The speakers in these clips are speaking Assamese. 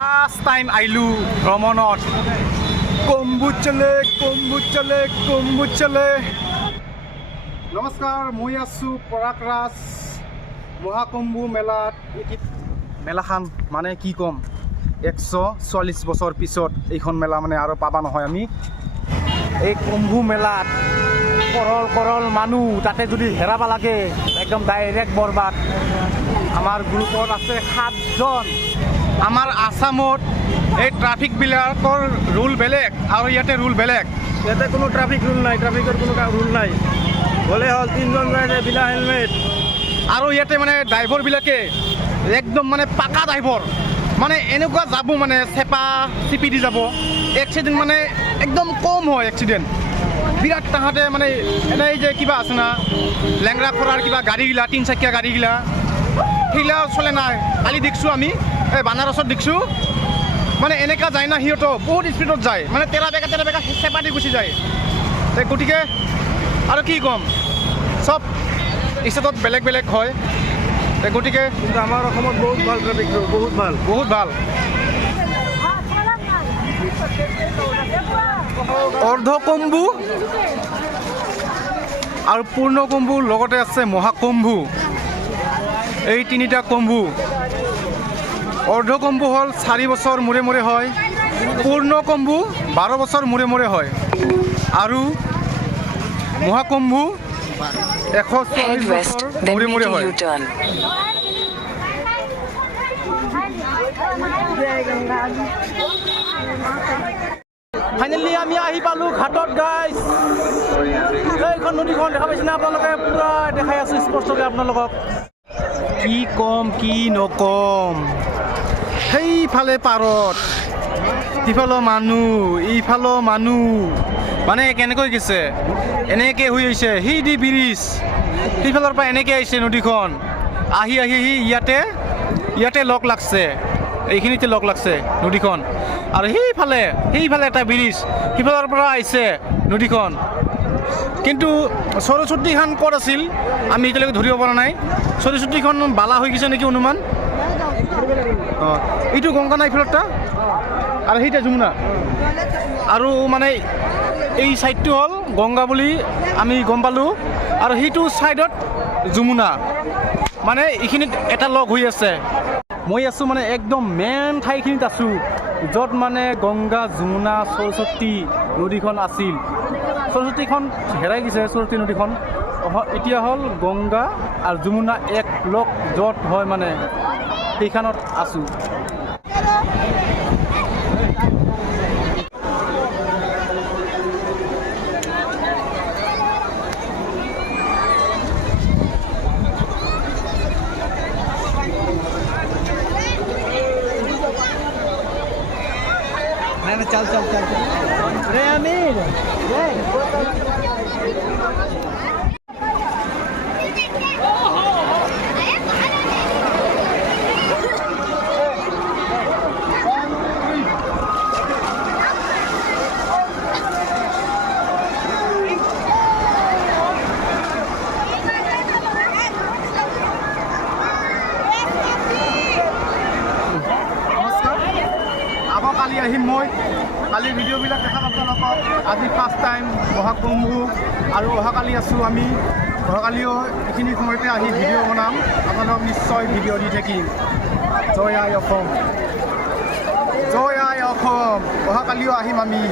ফাৰ্ষ্ট টাইম আহিলোঁ ভ্ৰমণত। কম্বুচলে। নমস্কাৰ, মই আছোঁ পৰাগৰাজ মহাকুম্ভু মেলাত। মেলাখান মানে কি ক'ম, 144 বছৰ পিছত এইখন মেলা মানে আৰু পাবা নহয় আমি। এই কুম্ভু মেলাত কৰল মানুহ, তাতে যদি হেৰাব লাগে একদম ডাইৰেক্ট বৰবাদ। আমাৰ গ্ৰুপত আছে 7 জন। আমাৰ আসামত এই ট্ৰাফিকবিলাকৰ ৰুল বেলেগ আৰু ইয়াতে ৰুল বেলেগ। ইয়াতে কোনো ট্ৰাফিক ৰুল নাই, ট্ৰাফিকৰ কোনো ৰুল নাই। হ'লে হ'ল 3 জন যায় বিনা হেলমেট। আৰু ইয়াতে মানে ড্ৰাইভাৰবিলাকে একদম মানে পাকা ড্ৰাইভাৰ, মানে এনেকুৱা যাব মানে চেপি দি যাব। এক্সিডেণ্ট মানে একদম কম হয় এক্সিডেণ্ট। বিৰাট তাহাঁতে মানে এনেই যে কিবা আছে না লেংৰা খৰাৰ কিবা গাড়ীগিলা, 3 চকীয়া গাড়ীগিলা, সেইগিলা চলে নাই। কালি দেখিছোঁ আমি এই বানাৰসত দেখিছোঁ, মানে এনেকুৱা যায় না, সিহঁতো বহুত স্পীডত যায়, মানে তেৰা বেগা চেপা দি গুচি যায়। গতিকে আৰু কি ক'ম, চব ষ্টেটত বেলেগ বেলেগ হয়। গতিকে কিন্তু আমাৰ অসমত বহুত ভাল ট্ৰাফিক ৰুল, বহুত ভাল। অৰ্ধকুম্ভু আৰু পূৰ্ণ কুম্ভুৰ লগতে আছে মহাকুম্ভু। এই 3টা কুম্ভু। অৰ্ধকুম্ভু হ'ল 4 বছৰ মূৰে মূৰে হয়, পূৰ্ণ কুম্ভু 12 বছৰ মূৰে মূৰে হয়, আৰু মহাকুম্ভু 140 বছৰ মূৰে মূৰে হয়। ফাইনেলি আমি আহি পালোঁ ঘাটত গাইজ। এইখন নদীখন দেখা পাইছেনে আপোনালোকে? পূৰা দেখাই আছোঁ স্পষ্টকৈ আপোনালোকক। কি ক'ম কি নক'ম, সেইফালে পাৰত সিফালৰ মানুহ, এইফালৰ মানুহ, মানে কেনেকৈ গৈছে, এনেকৈ হৈ আহিছে। সেই দি ব্ৰিজ সেইফালৰ পৰা এনেকৈ আহিছে নদীখন, আহি ইয়াতে লগ লাগছে, এইখিনিতে লগ লাগছে নদীখন। আৰু সেইফালে এটা ব্ৰিজ, সিফালৰ পৰা আহিছে নদীখন। কিন্তু সৰস্বতীখন ক'ত আছিল আমি এতিয়ালৈকে ধৰিব পৰা নাই। সৰস্বতীখন বালা হৈ গৈছে নেকি অনুমান। এইটো গংগা নাই ফিল্ডটা, আৰু সেইটা যমুনা। আৰু মানে এই ছাইডটো হ'ল গংগা বুলি আমি গম পালোঁ, আৰু সেইটো ছাইডত যমুনা। মানে এইখিনিত এটা লগ হৈ আছে। মই আছোঁ মানে একদম মেইন ঠাইখিনিত আছোঁ, য'ত মানে গংগা, যমুনা, সৰস্বতী নদীখন আছিল। সৰস্বতীখন হেৰাই গৈছে, সৰস্বতী নদীখন। এতিয়া হ'ল গংগা আৰু যমুনা এক লগ য'ত হয়, মানে সেইখনত আছোঁ। चल रे अमीर কালি আহিম মই, কালি ভিডিঅ'বিলাক দেখাম আপোনালোকক। আজি ফাৰ্ষ্ট টাইম মহাকুম্ভু, আৰু অহাকালি আছোঁ আমি। অহাকালিও এইখিনি সময়তে আহি ভিডিঅ' বনাম, আপোনালোকক নিশ্চয় ভিডিঅ' দি থাকিম। জয় আই অসম, জয় আই অসম। অহাকালিও আহিম আমি।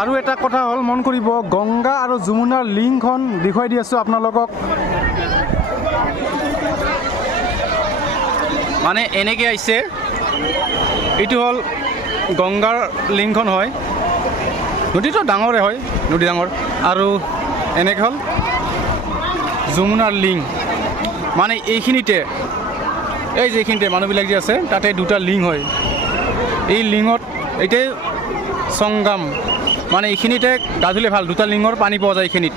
আৰু এটা কথা হ'ল, মন কৰিব, গংগা আৰু যমুনাৰ লিংকখন দেখুৱাই দি আছোঁ আপোনালোকক। মানে এনেকৈ আহিছে, এইটো হ'ল গংগাৰ লিংকখন হয়। নদীটো ডাঙৰে হয়, নদী ডাঙৰ। আৰু এনেকৈ হ'ল যমুনাৰ লিংক, মানে এইখিনিতে, এই যে এইখিনিতে মানুহবিলাক যে আছে, তাতে 2টা লিংক হয়। এই লিংকত এইটাই সংগম, মানে এইখিনিতে গা ধুলে ভাল। 2টা লিংকৰ পানী পোৱা যায় এইখিনিত।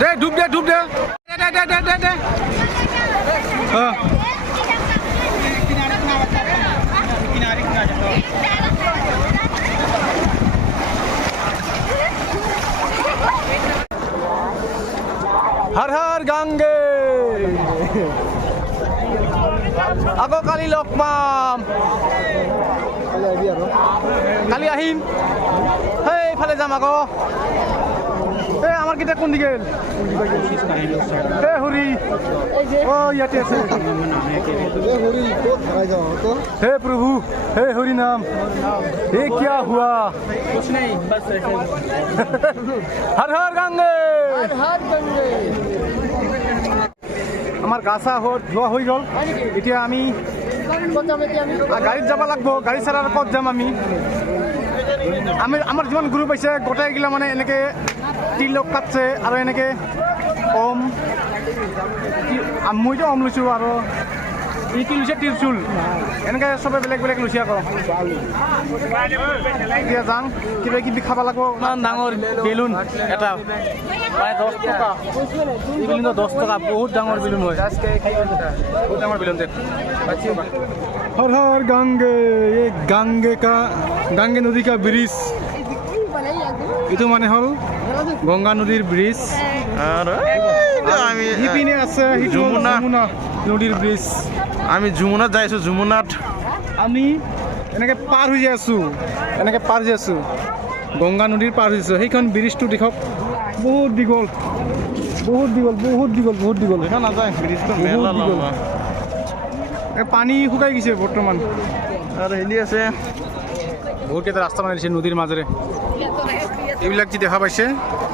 দে ডুব দে হর হর গঙ্গে আকৌ কালি লগ পাম কালি আহিম সেইফালে যাম আকৌ আমাৰ কেইটা কোন দিকে হৰি ইয়াতে আছে হে প্ৰভু হে হৰি নাম হে কিয়া হুৱা হৰ হৰ গঙ্গে আমাৰ গা চা ধোৱা হৈ গ'ল এতিয়া আমি গাড়ীত যাব লাগিব গাড়ী চাৰাৰ ক'ত যাম আমি আমাৰ যিমান গ্ৰুপ আছে গোটেইগিলা মানে এনেকৈ তিলক কাটছে আৰু এনেকৈ মইতো লৈছোঁ আৰু ই কি লৈছে তিৰচুল এনেকৈ চবে বেলেগ বেলেগ লৈছে আকৌ এতিয়া যাওঁ কিবা কিবি খাব লাগিব ইমান ডাঙৰ বেলুন এটা প্ৰায় 10 টকা এই বেলুনটো 10 টকা বহুত ডাঙৰ বেলুন হয় বহুত ডাঙৰ বেলুন हर हर गंगे ये गंगे नदी का ब्रिज इतो माने हल गंगा नदीर ब्रिज हिपिने আছে যমুনা নদীৰ ব্ৰিজ আমি যমুনাত যাইছো যমুনাত আমি এনেকে পাৰ হৈ আছো গংগা নদীৰ পাৰ হৈছো সেইখন ব্ৰিজটো দেখক বহুত দীঘল দেখা নাযায় ব্ৰিজটো মেলা লম্বা পানী শুকাই গৈছে বৰ্তমান আৰু হেলি আছে বহুত কেইটা ৰাস্তা বনাই দিছে নদীৰ মাজেৰে এইবিলাক যি দেখা পাইছে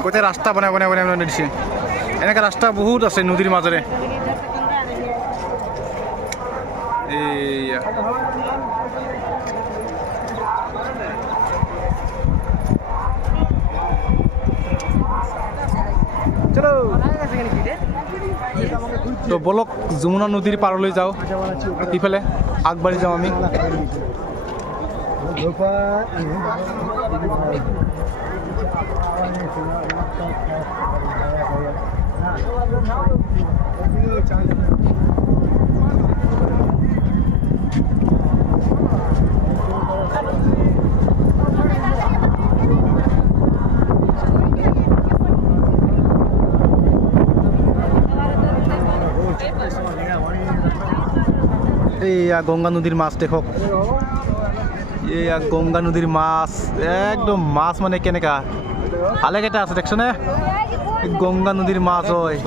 গোটেই ৰাস্তা বনাই দিছে এনেকৈ ৰাস্তা বহুত আছে নদীৰ মাজেৰে এইয়া চলো তো বলক যমুনা নদীৰ পাৰলৈ যাওঁ ইফালে আগবাঢ়ি যাওঁ আমি এইয়া গংগা নদীৰ মাছ দেখক এইয়া গংগা নদীৰ মাছ একদম মাছ মানে কেনেকা ভালেকেইটা আছে দেখছনে গংগা নদীৰ মাছ হয়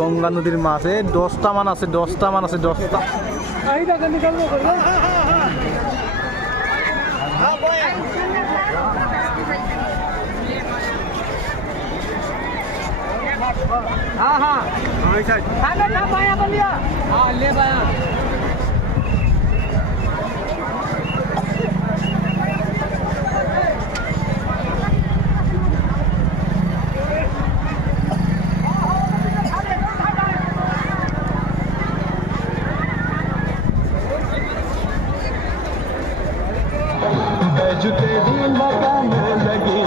গংগা নদীৰ মাছ এই 10টা মান আছে 10টা हाँ हाँ खाना ना पाया बोलिया हाँ ले पाया जुते भी लगाने लगी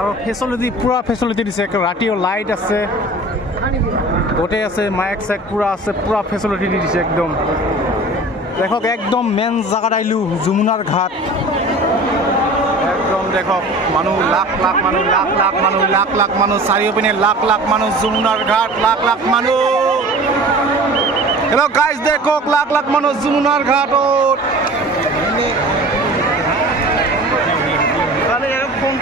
আৰু ফেচিলিটি পুৰা ফেচিলিটি দিছে ৰাতিও লাইট আছে গোটেই আছে মাইক চাইক পুৰা আছে পুৰা ফেচিলিটি দি দিছে একদম দেখক একদম মেইন জাগাত আহিলোঁ যমুনাৰ ঘাট একদম দেখক মানুহ লাখ লাখ মানুহ চাৰিওপিনে লাখ মানুহ যমুনাৰ ঘাট লাখ মানুহ হেল্ল' গাইজ দেখক লাখ মানুহ যমুনাৰ ঘাটত ফোন